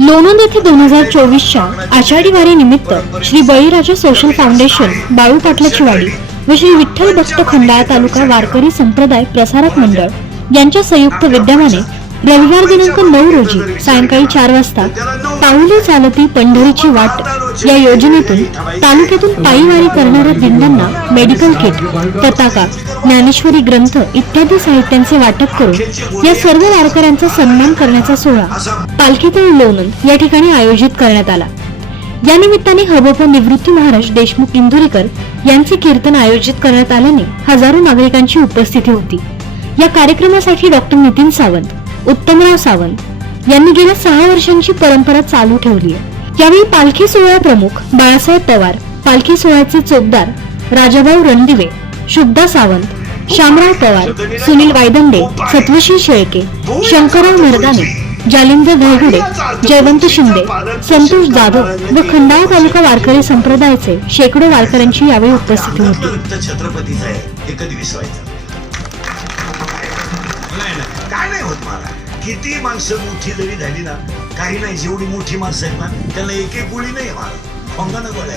लोणंद येथे दोन हजार चोवीसच्या आषाढी वारी निमित्त श्री बळीराजा सोशल फाउंडेशन बाळू पाटलाची वाडी व श्री विठ्ठल भक्त खंडाळा तालुका वारकरी संप्रदाय प्रसारक मंडळ यांच्या संयुक्त विद्यमाने रविवार दिनांक नऊ रोजी सायंकाळी चार वाजता पाऊले चालती पंढरीची वाट या योजनेतून तालुक्यातून पायीवारी करणाऱ्या दिंडांना मेडिकल किट पताका ज्ञानेश्वरी ग्रंथ इत्यादी साहित्यांचे वाटप करून या सर्व वारकऱ्यांचा सन्मान करण्याचा सोहळा पालखीतळ लोणंद या ठिकाणी आयोजित करण्यात आला. या निमित्ताने हबप निवृत्ती महाराज देशमुख इंदुरीकर यांचे कीर्तन आयोजित करण्यात आल्याने हजारो नागरिकांची उपस्थिती होती. या कार्यक्रमासाठी डॉक्टर नितीन सावंत उत्तमराव सावंत यांनी गेल्या सहा वर्षांची परंपरा चालू ठेवली आहे. यावेळी पालखी सोहळा प्रमुख बाळासाहेब पवार पालखी सोहळ्याचे चोपदार राजाभाऊ रणदिवे शुभदा सावंत श्यामराव पवार सुनील वायदंडे सत्वशी शेळके शंकरराव मर्दाने जालिंदर धायगुडे जयवंत शिंदे संतोष जाधव व खंडाळा तालुका वारकरी संप्रदायाचे शेकडो वारकऱ्यांची यावेळी उपस्थिती होती. रक्त काय नाही होत मला. किती माणसं मोठी जरी झाली ना काही नाही जेवढी मोठी माणसं आहेत ना त्यांना एक एक गोळी नाही मला. खोंगानं गोळ्या